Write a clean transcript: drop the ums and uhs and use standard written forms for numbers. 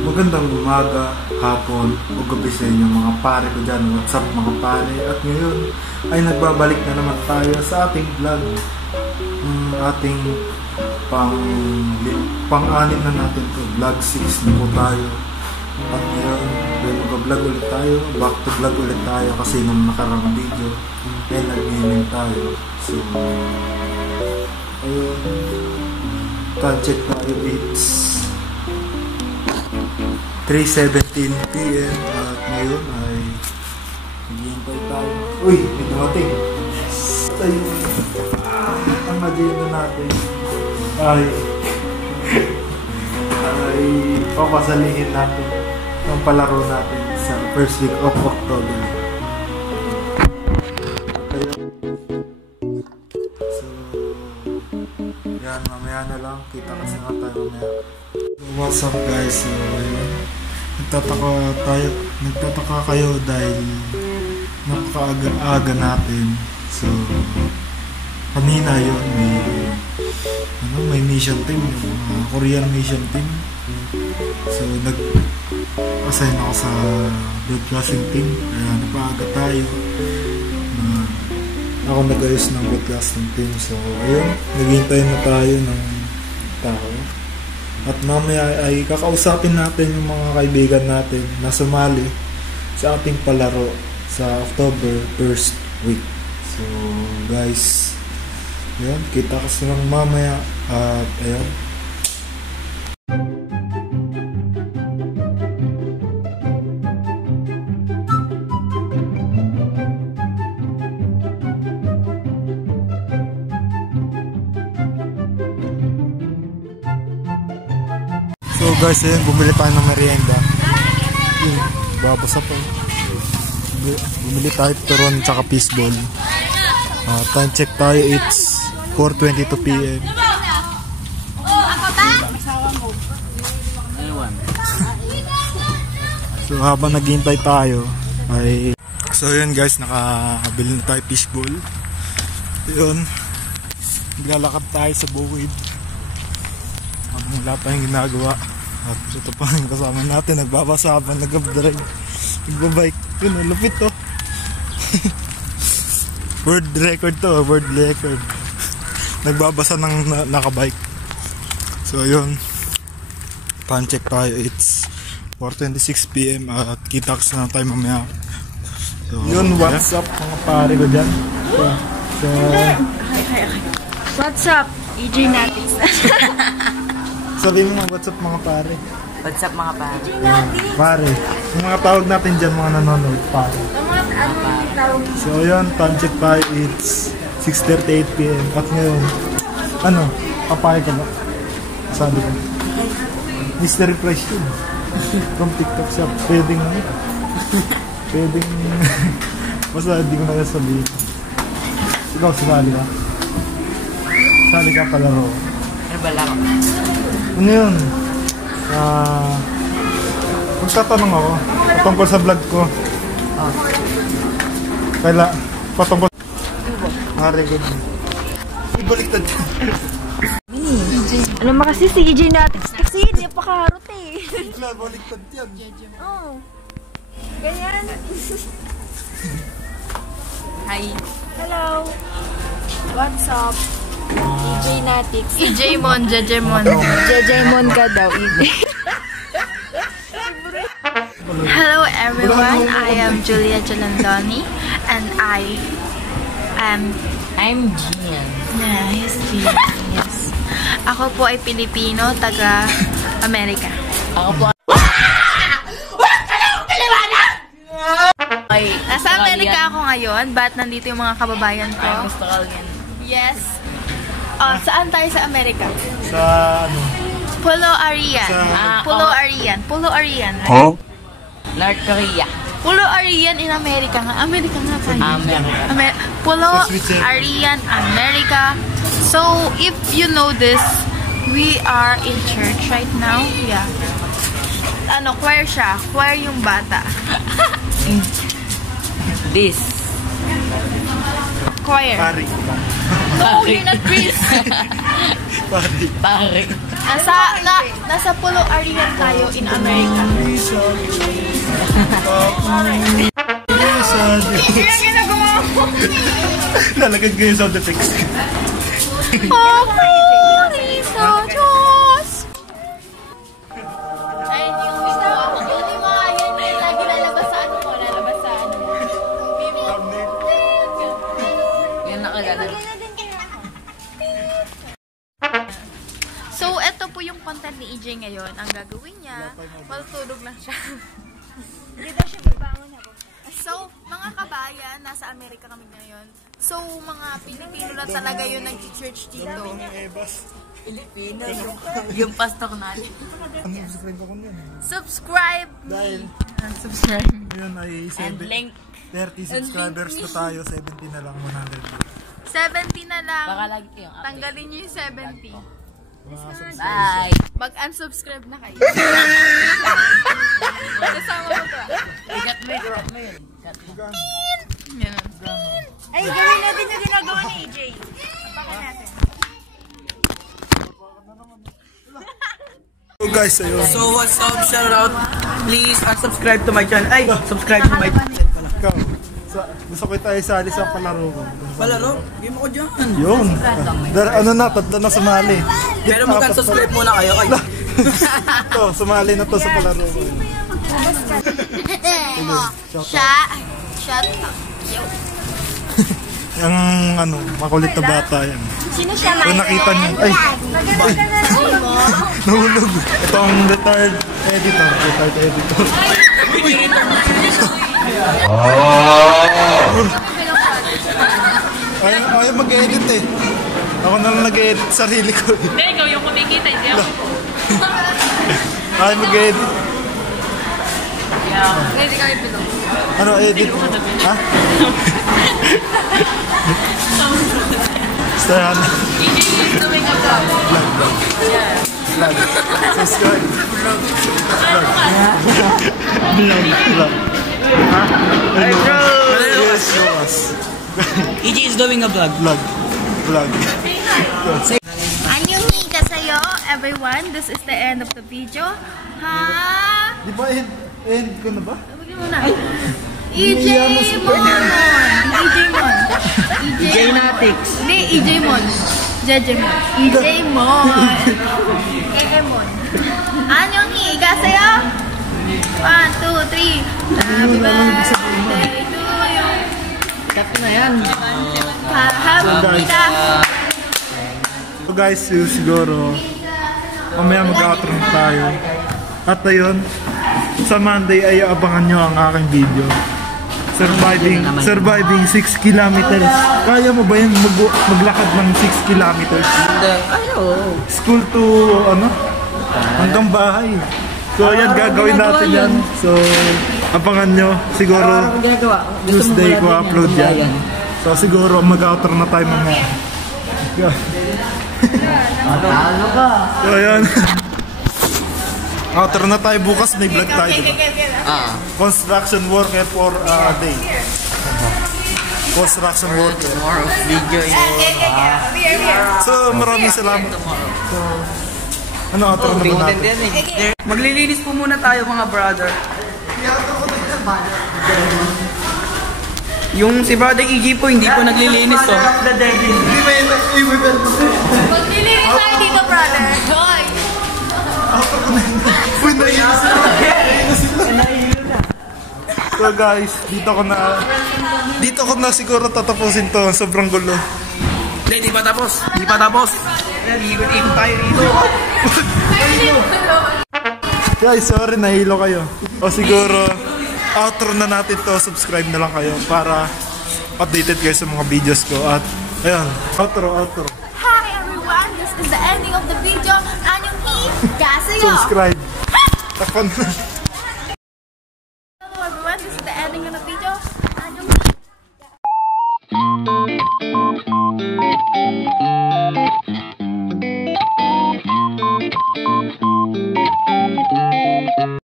Magandang umaga, hapon, o gabi sa inyo mga pare ko dyan. What's up mga pare? At ngayon ay nagbabalik na naman tayo sa ating vlog. Ating pang-anim na natin to. Vlog 6 na po tayo. At ngayon, mag-vlog ulit tayo. Back to vlog ulit tayo kasi nung nakarang video ay nag-gaming tayo. So, ayun. Check tayo. It's 3:17 PM at ngayon ay naghihintay tayo. Uy! May dumating! Ayun! Ang agenda natin ay papasalihin natin ang palaro natin sa first week of October. So, yan, mamaya na lang. Kita kasi nga tayo mamaya. What's up guys? So, ayun. Nagtataka kayo dahil napakaaga natin. So, kanina yun, may mission team, Korean mission team. So, nag-assign ako sa broadcasting team. Kaya napaaga tayo. Ako nag-ayos ng broadcasting team. So, ayun, naghihintay na tayo ng tao. At mamaya ay kakausapin natin yung mga kaibigan natin na sumali sa ating palaro sa October 1st week. So guys, yun, kita kasi lang mamaya at ayun. So guys, ayun, bumili tayo ng merienda. Babasa pa. Bumili tayo turon tsaka fishball. Time check tayo, it's 4:22 PM. So habang naghihintay tayo ay... So yun guys, nakabili na tayo fishball. Yun, naglalakad tayo sa bukid. Wala tayong ginagawa. At ito pa yung kasama natin, nagbabasaban, nag-drive, nagbabike. Yun, lupit to. World record to, world record. Nagbabasa ng nakabike. So yun, time check tayo, it's 4:26 PM at kita kasi na tayo mamaya. So, yun, what's up mga pare ko dyan. So, what's up, EJ Natix. sabi mo what's up mga pare. What's up mga pare? Pare, yung mga tawag natin dyan mga nanonood, pare. So yun, time check tayo, it's 6:38 PM. At ngayon, papayag ka ba? Sabi ko, mystery price yun. From TikTok shop, pwedeng basta hindi ko na sabihin. Ikaw, sumali ka? Sali ka palaro. Ano ba lang? Ano yun? Magtatanong ako patungkol sa vlog ko. Patungkol good. Ibaliktad ka. Alam mo kasi si EJ Natix kasi hindi pa karot eh. Baliktad yan. Oo. Ganyan. Hi. Hello. What's up? EJ Natix. EJ Mon, Jejemon. Jejemon ka daw, EJ. Hello everyone, I am Julia Jalandoni and I'm Gian. Nice, Gian. Yes. Ako po ay Pilipino, taga Amerika. Ako po ay nasa Amerika ako ngayon, but nandito yung mga kababayan ko. I'm Australian. Yes. Saan tayo sa Amerika? Sa Pulo Arian. Pulo Arian. Huh? North Korea. Pulo Arian in America nga. Amerika nga pa yun. Pulo Arian, America. So, if you know this, we are in church right now. Yeah. Choir siya. Choir yung bata. This. Choir. Pari. No, you're not Chris. Pari. Pari. Nasa Pulo Arian tayo in America. Lalagad ko yung sound effects. Paborito Diyos! Ayun yung gusto ko. Yun yung mga yun yung lagi lalabas sa ano ko. Lalabas sa ano. Yan nakalala. So, eto po yung content ni EJ ngayon. Ang gagawin niya, matutulog lang siya. Hindi daw siya magbangon ako. So, mga kabayan, nasa Amerika kami ngayon. So, mga Pilipino lang talaga yun nag-church dito. Pilipino. Yung pastor natin. Subscribe ako niyan. Subscribe! Dahil, Subscribe. yun ay And link. 30 subscribers na tayo, 70 na lang, 100. 70 na lang. Baka lagi kayo. Tanggalin niyo yung 70. Bye. Mag-unsubscribe na kayo. Kasama mo to. Ikat mo yun. Ikat mo yun. Ganun. Ay, gawin natin yung ginagawa ni EJ. Apakan natin. So guys, ayun. So what's up, shout out. Please subscribe to my channel. Ay, subscribe to my channel pala. Ikaw, gusto ko tayo isali sa palaro ko. Palaro? Game ako dyan. Yun. Ano na, tatlo na sumali. Pero mag-subscribe muna kayo. Ay. Ito, sumali na to sa palaro ko. Shut up. Yung ano, makulit na bata yan. Sino siya, Kung nakita niyo, ay, nahulog. Ito ang retired editor. Ayaw mag-edit eh. Ako na lang nag-edit sarili ko. Hindi, ikaw yung kumikita. Hindi ako. Ayaw mag-edit. Hindi kayo pinong. Ano, edit? Ha? Basta yan. EJ is doing a vlog. Vlog. Subscribe. Vlog. Ha? Hey bro! Yes, Joas. EJ is doing a vlog. Vlog. Annyeonghi kasayo, everyone. This is the end of the video. Ha? Di ba end ko na ba? Sabi mo na. EJ Mon! EJ Mon. EJ Natix. Hindi, EJ Mon. Jejemon. EJ Mon. Jejemon. Annyeonghi kasayo. 1, 2, 3. Happy birthday to you. Cut na yan. Happy So guys, siguro mamaya mag-outro tayo. At ayun, sa Monday ay abangan nyo ang aking video. Surviving 6 kilometers. Kaya mo ba yan maglakad ng 6 kilometers? Ayaw. School to ano? Hanggang bahay. So ayan, gagawin natin yan. So abangan nyo. Siguro Tuesday ko upload yan. So siguro mag-outro na tayo mga. Ano ka? So ayan. Outro na tayo bukas, may vlog tayo, diba? Construction worker for a day. Construction worker. Tomorrow video is So maraming salamat. So, ano, outro na ba natin? Maglilinis po muna tayo mga brother. Yung si brother EJ po hindi po naglilinis so. Maglilinis tayo dito, brother. Hoy! Uy, nahihilo sila. So guys, dito ko na siguro tatapusin to. Sobrang gulo. Hindi, di pa tapos. Di pa tapos. Ikot-ikot tayo dito. Guys, sorry, nahilo kayo. O siguro, outro na natin to. Subscribe na lang kayo para updated kayo sa mga videos ko. At, ayun, outro. Hi everyone, this is the ending of the video. Annyeonghi kasayo. Subscribe. Takpan na. Hello everyone, this is the ending of the video.